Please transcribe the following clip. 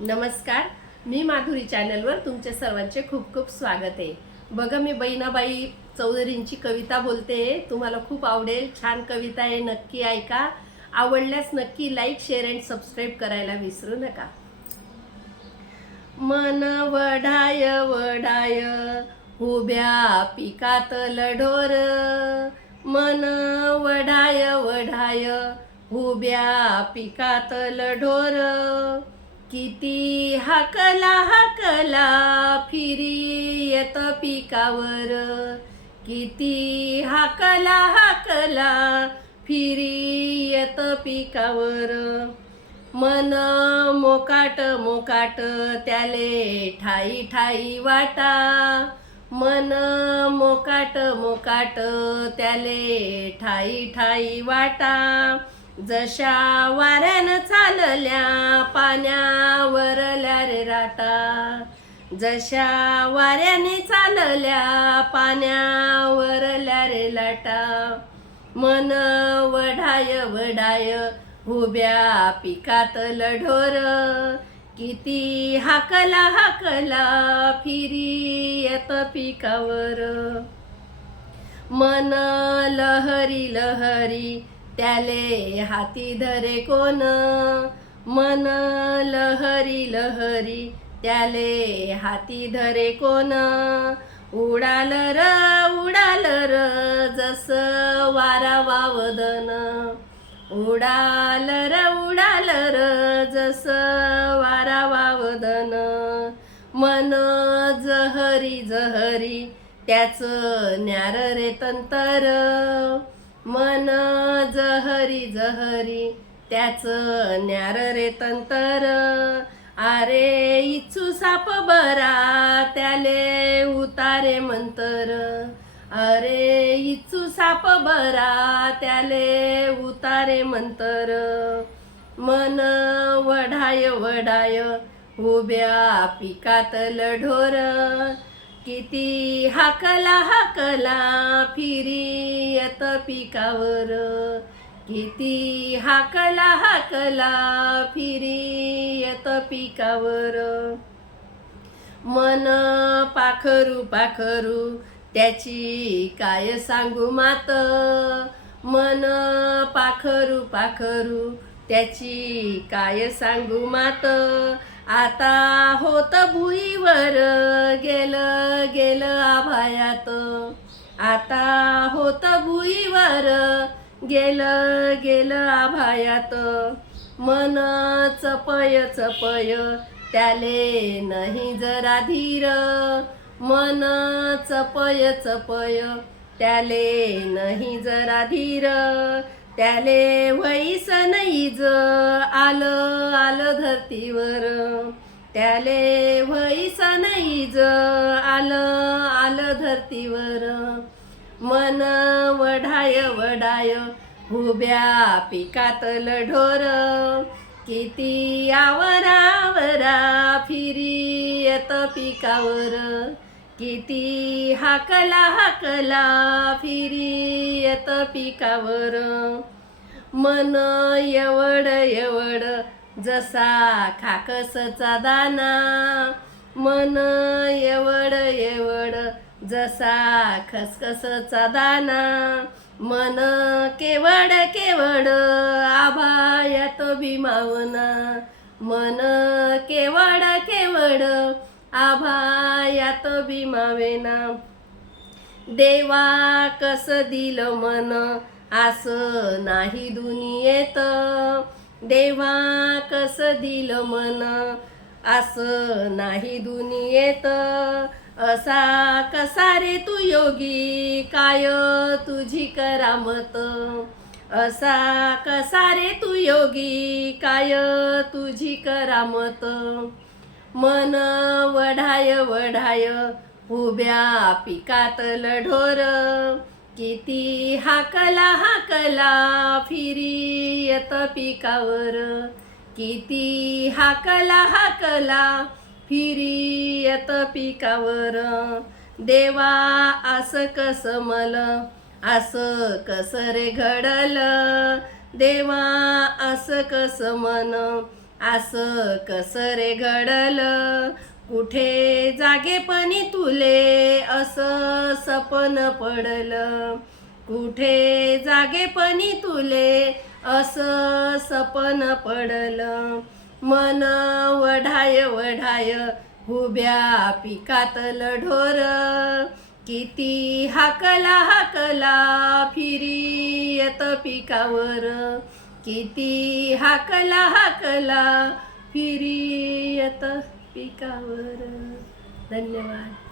नमस्कार. मी माधुरी चॅनलवर तुमच्या सर्वांचे खूप खूप स्वागत आहे. बघा मी बहिणाबाई चौधरींची कविता बोलते तुम्हाला खूप आवडेल. छान कविता आहे नक्की ऐका. आवडल्यास नक्की लाईक शेअर अँड सबस्क्राईब करायला विसरू नका. मन वढाय वढाय उभ्या पिकात लढोर. मन वढाय वढाय उभ्या पिकात लढोर. किती हाकला हाकला फिरी येत पिकावर. किती हाकला हाकला फिरी येत पिकावर. मन मोकाट मोकाट त्याले ठाई ठाई वाटा. मन मोकाट मोकाट त्याले ठाई ठाई वाटा. जशा वाऱ्यानं चालल्या पाण्यावरल्या रे राटा जशा वाऱ्याने चालल्या पाण्यावरल्या रे लाटा मन वढाय वढाय उभ्या पिकात लढोर किती हाकला हाकला फिरी येत पिकावर. मन लहरी लहरी त्याले हाती धरे कोण? मन लहरी लहरी. त्याले हाती धरे कोण? उडाल र उडाल र जस वारा वावदन. उडाल र उडाल र जस वारा वावदन. मन जहरी जहरी. त्याच न्यार रे तंतर. मन जहरी जहरी त्याच न्यार रे तंतर. अरे इच्छू साप बरा त्याले उतारे मंतर. अरे इच्छू साप बरा त्याले उतारे मंतर. मन वढाय वढाय उभ्या पिकात लढोर. किती हाकला हाकला फिरी येत पिकावर. किती हाकला हाकला फिरी येत पिकावर. मन पाखरू पाखरू त्याची काय सांगू मात? मन पाखरू पाखरू त्याची काय सांगू मात? आता होत भुईवर गेलं गेलं आभायात. आता होत भुईवर गेलं गेलं आभायात. मन चपय चपय त्याले नाही जरा धीर. मन चपय चपय त्याले नाही जरा धीर. त्याले वैस नाही आलं आलं धरतीवर. त्याले वैस नाही आलं आलं धरतीवर. मन वढाय वढाय उभ्या पिकातल ढोर. किती आवरावरा फिरी येत पिकावर. किती हाकला हाकला फिरी येत पिकावर. मन एवढ एवढ जसा खाकसचा दाना. मन एवढ एवढ जसा खसखसचा दाना. मन केवड केवड आभायात भीमावना. मन केवड केवड आभायात भीमावेना. देवा कस दिलं मन? आस नाही दुनियेत. देवा कस दिलं मन? असं नाही दुनियेत. असा कसा रे तू योगी? काय तुझी करामत? असा कसा रे तू योगी? काय तुझी करामत? मन वढाय वढाय उभ्या पिकात लढोर. किती हाकला हाकला फिरी येत पिकावर. किती हाकला हाकला फिरी येत पिकावर. देवा असं कस मल असं कस रे घडल. देवा असं कस मन असं कसं रे घडल? कुठे जागेपणी तुले? असं सपन पडल. कुठे जागेपणी तुले? असं सपन पडल. मन वढाय वढाय उभ्या पिकातल ढोर. किती हाकला हाकला फिरी येत पिकावर. किती हाकला हाकला फिरी येत पिकावर. धन्यवाद.